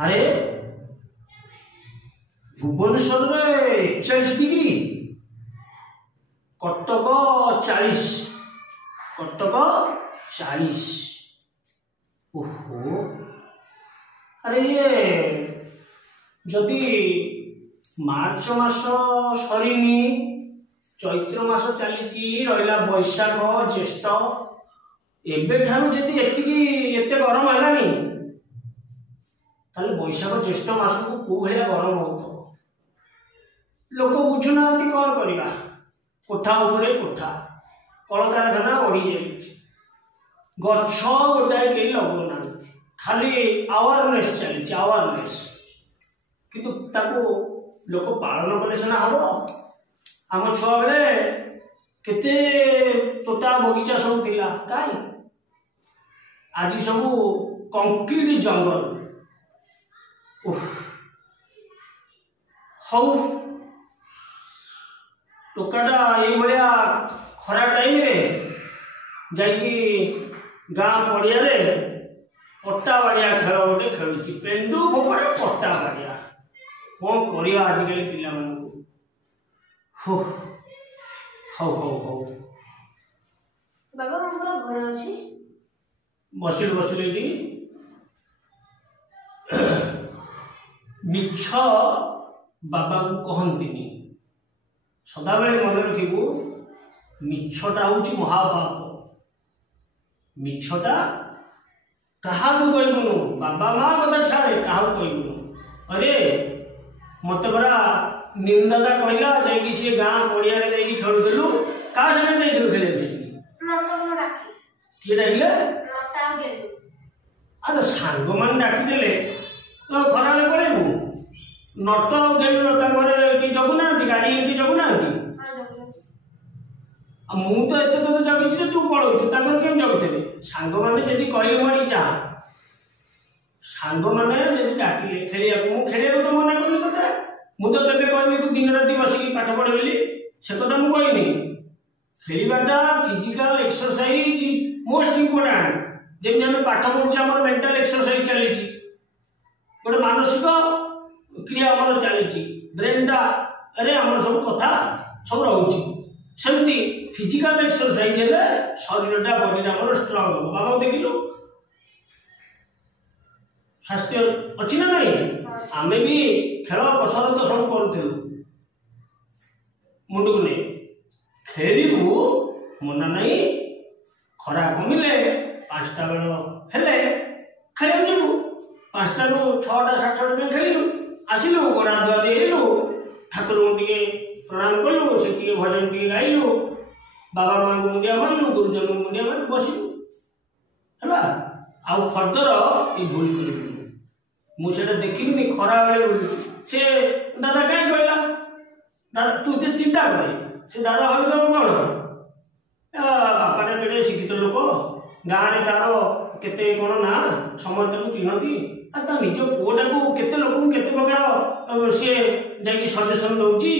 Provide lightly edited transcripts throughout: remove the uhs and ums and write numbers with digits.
अरे भुवनेश्वर में 41 डिग्री, कटक 40, कटक 40। ओहो, अरे ये जदि मार्च मास सरीनी, चैत्र मास चली रहा, बैशाख ज्येष्ठ, एबेठारू जदि एते गरम है ताले बैशाख ज्येष्ठ मास को कौ भाया गरम हो लोक बुझुना कौन करवा। कोठा उपरे कोठा, कलकारखाना बढ़ी जाए, गछ गोटाए कहीं लगौना, खाली अवेयरनेस चली, अवेयरनेस किंतु ताको लोक पालन कले सीना हम। आम छुआ बेले केते तोटा बगीचा सब थिला, काई आज सब कंक्रीट जंगल। हौ टोकाटा ये भाया खरा टाइम गाँ पड़िया पट्टा बाड़िया खेल गोटे खेलुची, पेंडु फोपड़ा पट्टा बाड़िया। कौन करवा आजिकल पिला हौ हौ हौ बाबा हमर घर अछि बसिल बसिल एटी मिछ बाबा को कहंतिनी। सदा बेले मन रखिबू, मिछटा होची महापाप। मिछटा कहा को कहबुनु, बाबा माँ कथा छाड़े कहा कहबुनु। अरे मत बड़ा निंदादा कहला जाई से गाँ पड़िया रे जाई खेलुलु, का संगे जाई खेले नटा को डाकी किए डाकिले नटा गेलु। अरे सांग मान डाकी देले तो खराले पळेबू, नट गेलु तांगरे कि जगुना गाड़ी कि जगुना मु तो एत तो जगी तू पड़ू तांगर केम जगुथे। सांग माने जदी कहले मणी जा, सांग माने जदी डाकिले खेलिया मु खेलिया तो मना करनी तते। मु तो तते कहली तू दिन राति बसिकी पाठ पढ़ बेली, से कथा मु कहनी। खेलिबाटा physical exercise most important. Zeme हम पाठ पढ़ुचे हमर मेंटल एक्सरसाइज चली छी, गोटे मानसिक क्रिया हमर चली छी, ब्रेनटा अरे हमर सब कथा सब रहउची। सेमती फिजिकल एक्सरसाइज हेले शरीरटा बॉडी हमर स्ट्रांग हो। बाबा देखिलु स्वास्थ्य अच्छी ना नहीं, आमे भी खेल कसरत सब करूँ मुंड को नहीं खेलू मना नहीं। खरा कमिले 5टा बेल हेले खेल जीवु, 5टा रू 6टा 6:30 खेलु, आसिलु गोड़ा धुआ देलु, ठाकुर टे प्रणाम कलु, से भजन टे गाइलु, बाबा माँ को मुंडिया मारिलु, गुरुजन को मुंडिया मारि बसिलु है। आउ फर्दर ये भूल कर मुझे देखी खरा बेले से दादा कहीं कहला, दादा तू तो चिंता करे से दादा भाभी तुम कौन बापाटा केड़े शिक्षित लोक, गाँव तार केते कौन ना समस्त चिन्हती। ता निज पुओटा को केते लोक केते प्रकार सी जाकि सजेसन दौची।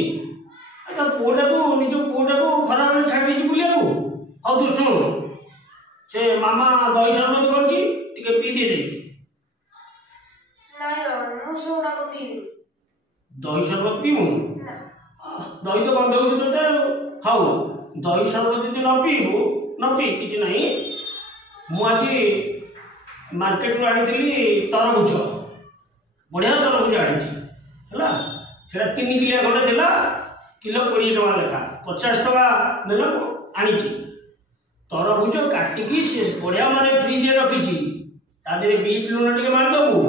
पुओटा को निज पुओटा को खरा बेले छाड़ दी बुलिया। हाँ तू शुण, से मामा दही शरबत करची टिके पी दे। दही शरबत पीबू, दही तो बंद हो ते। हाउ दही शरबत यदि न पीबू न पी कि नहीं। मुझे मार्केट रू आनी तरबुज, बढ़िया तरबुज आनी है, 3 किलिया खंडे देला, किलो 20 टका लेखा, 50 टका देला आनी। तरबुज काटिकी से बढ़िया माने फ्रिज रखी, तादे बीट लुण टे मारिदेबू,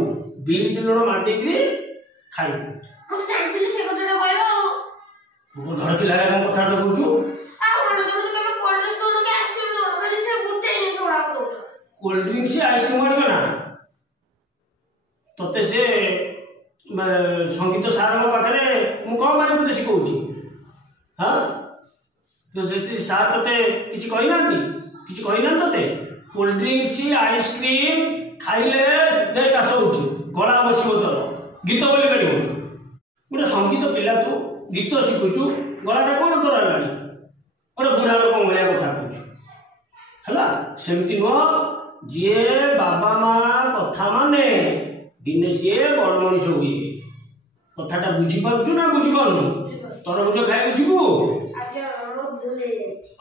बीट लुण मारिदेकी खाइबू। धड़की लगे मो कथा तो कहूँ कोल्ड ड्रिंक से आइसक्रीम आना तोते से संगीत सार मो पाखे मु कौन मारे ते शिखौची। हाँ तो सार तोते किसी कहना तोते कोल्ड ड्रिंक से आइसक्रीम खाइले दे काश होची, गला बसो तोर गीत बोली पार गोटे संगीत पिला तू गीत शिखुचु, गलाटा कौन तोर आनी गोटे बुढ़ा लोक भाया कथा कहूँ है। सेमती नुह जी बाबा माँ कथा माने दिने सी बड़ मनीष हुए कथाटा बुझीपारु ना बुझीपारु तरबुज खाई जीवु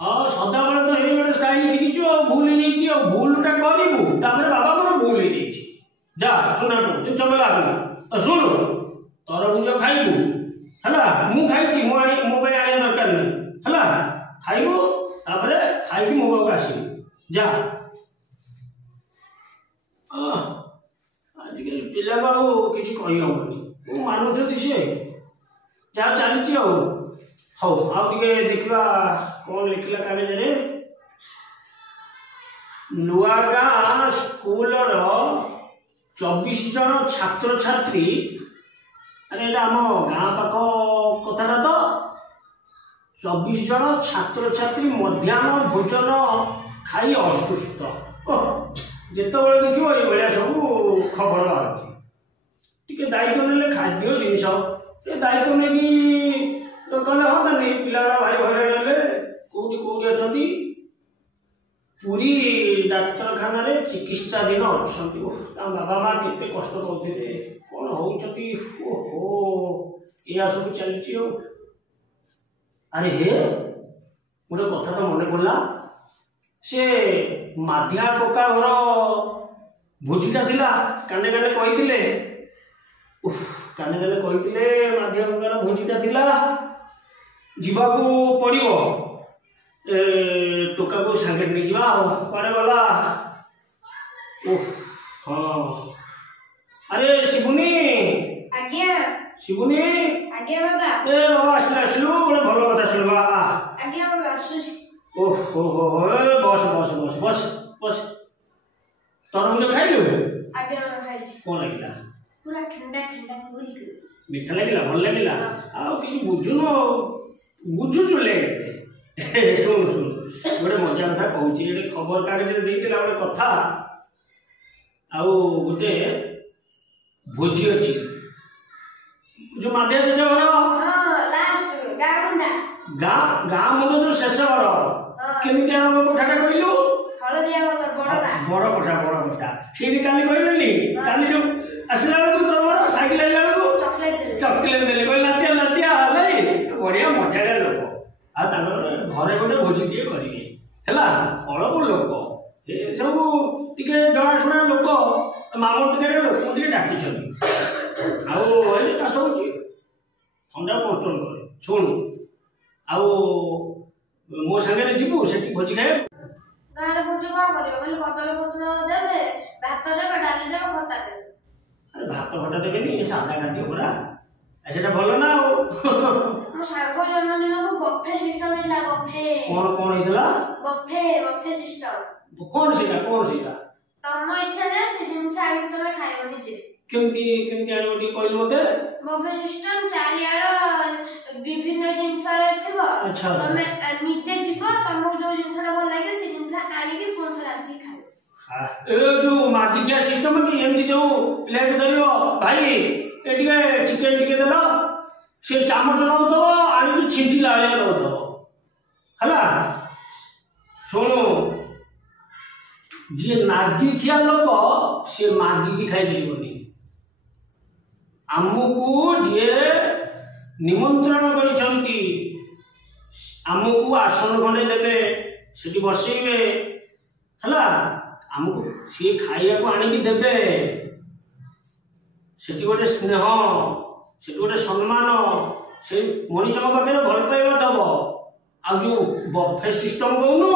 हाँ सदा बेले तो ये गोटे स्टाइल शिखी भूल हो भूलटा करू बाबा मोर भूल हो जा सुना चगला शुण तरबुज खाइबू है मु खाई मो आने दरकार नहीं है खाइबू खाई मो पाक आसबू जा आजिकल पिला कि कहीहबनी मानुंट सी जहाँ चली हौ आगे देखा कौन लिखला कागज नुआगाँ स्कूल 24 जन छात्र छात्री अरे आम गाँ पाख कथा तो 24 जन छात्र छात्री मध्याह्न भोजन खाई असुस्थ जिते देख ये सब खबर बाहर दायित्व ने खाद्य जिनस दायित्व नहीं कले हाँ तानी पिलाड़ा भाई हईराण हेले कौटी कौटी अच्छा पुरी डाक्तरखाना चिकित्साधीन अच्छा बाबा माँ केते कष्ट करते कौन होती ओहो या सब चलती अरे हे गोटे कथा तो मन पड़ा से माधिया कका घर भोजिटा थिला काने काने कही काने काने कही माधिया ककार भोजिटा थिला जीवाकू पड़ो टोका को सांगे नहीं जा कड़े गला हाँ अरे शिवुनी आज्ञा शिवुनी आज्ञा बाबा ए बाबा आसलु गोटे भल कथा शुणवा आज्ञा बाबा आसुची ओहो हो बस बस बस बस बस तरबुज खाइलु आज्ञा बाबा खाई कौन लगिला पूरा ठंडा ठंडा पूरी मीठा लगिला भल लगिला आ कि बुझुनो बुझुचुले शुण शुण गोटे मजा कथा कहूँ खबर कागज देला गोटे कथा आउ गोटे भोजी अच्छी जो माध्या देज घर गाँ मुझे जो शेष घर केमी कोठाटा कहलु बड़ कोठा बड़ कोठा सी काली कहलि काली जो आसला बेलू तोर साइकिल आइला बेलू चॉकलेट देले कह लातिया लातिया बढ़िया मजा लोक आ घरे गोटे भोजी टे करेंगे है अल्प लोक ये सब टे जनाशुना लोक मामूद लोक डाकी चाष हो थंडा कंट्रोल करे शुणु आउ मो सागे जीवु से भोजी खाए गाँव भोजी कौन कर कदली पत्र देवे भात देवे डाली देवे खता देवे अरे भात खटा देवे सादा खाद्य पूरा सेटा भल ना मो सांग जन्मदिन को बफे सिस्टम हिला बफे कौन हिला बफे सिस्टम कौन सीटा तम इच्छा जे से जिनस आइ तमे खाइबो निजे केमती आनी टी कहलु मते बफे सिस्टम चारियाड़ विभिन्न जिनस रहथिबो अच्छा तमे निजे जीवो तमको जो जिनसटा भल लागे से जिनस आनी के कोन थरा आसी खाइबो ए जो माटिकिया सिस्टम की एमती जो प्लेट धरियो भाई ए टिके चिकन टिके देलो से चामच नौतो आनी छिंची लाया नौतो हला सुनो जी नागी खिया लोक से मागी की खाई देबनी आमको जे निमंत्रण करिसंती आमको आसन खंडे देबे सेठी बसेबे हला आमको सी खाइया को आनी देबे सेठी गोटे स्नेह सेठी गोटे सम्मान से मनीष पाखे भल पाइबा दब आ जो बफे सिस्टम कहूनु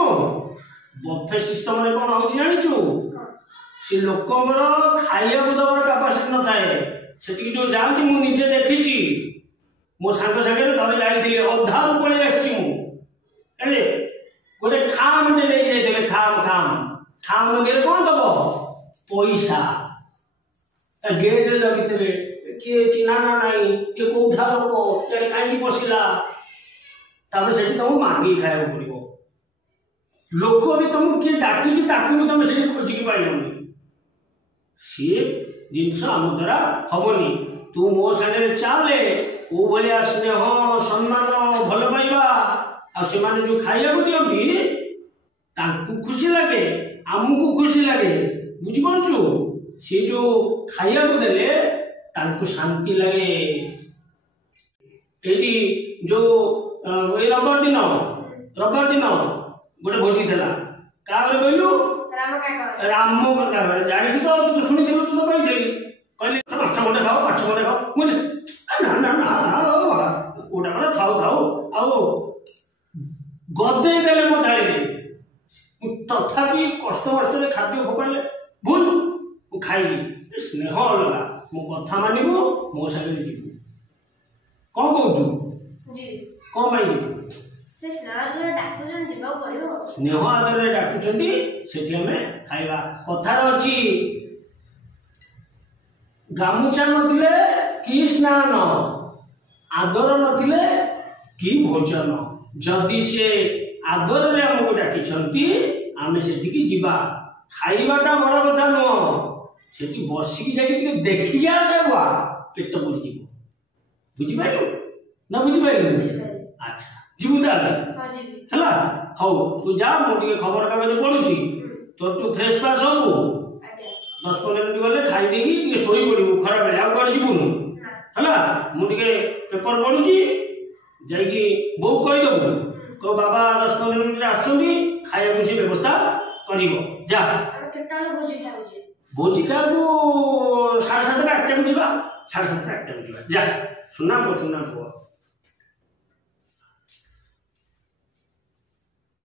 बफे सिस्टम रे कौन होची जानिचु से लोकंगर खाइया को दबर कैपेसिटी न थाए सेठी जो जानती मु निजे देखिची मो सांग संगे धरे जाइथिले अधा पळे आछि मु एले गोटे खाम दे ले जाइथिले खाम दे कोन दब पैसा गेट लगिथिले किए चिन्हा ना नाही ये कोठा लोक ये काई पसिला तब से तुम मांगी खाया पड़ो लोक भी तुमको किए डाकी भी तुम से खोजिकी पाइबनी सी जिनस आम द्वारा हेनी तू मो सागे चाले को भाया स्नेह सम्मान भल पाइबा आने जो खाइया दिखती खुशी लगे आमको खुशी लगे बुझीपु सी जो खाया को देले तांको शांति लगे। एटी जो ए रविवार दिन गोटे भोजी थिला काबरे कहलु राम का जानी तो तू सुनी तो कहली कहली पाँच घंटे खाओ बोले ना ओटा बड़ा थाऊ आओ गदे देले मो थाली तथापि कष्ट मष्ट खाद्य फोपाड़े भूल मु खाइली स्नेह अलगा मो कथा मानिबू मो संगे जीवु कौन कहू कौन पाई जीवु स्नेह आदर डाकुचंती सेठी हमें खाइबा कथार अछि गामुचा नथिले कि स्नान आदर नथिले कि भोजन जदि से आदर रे हमको डाकिछंती आमे सेठी की जीवा खाइबाटा बड़ कथा नुह सेठी बसिकी जाई देखिया जावा पेट पुरी जीव बुझी पाइलु ना बुझी पाइलु अच्छा जीवु ताले हला हौ तू जा मो टिके खबर कागज पढुची तो तू फ्रेश पास होबू 10-15 मिनिट गले खाई देगी टिके सोई पड़िबू खरा बेला आ कर जीवनु हला मु टिके पेपर पढुची जाईकी बो कहि दबू को बाबा 10-15 मिनिट आसुनी खाया कुछ व्यवस्था करिवो जा भोजी का को 7:30 8 जीवा 7:30 8 जीवा जा सुना पो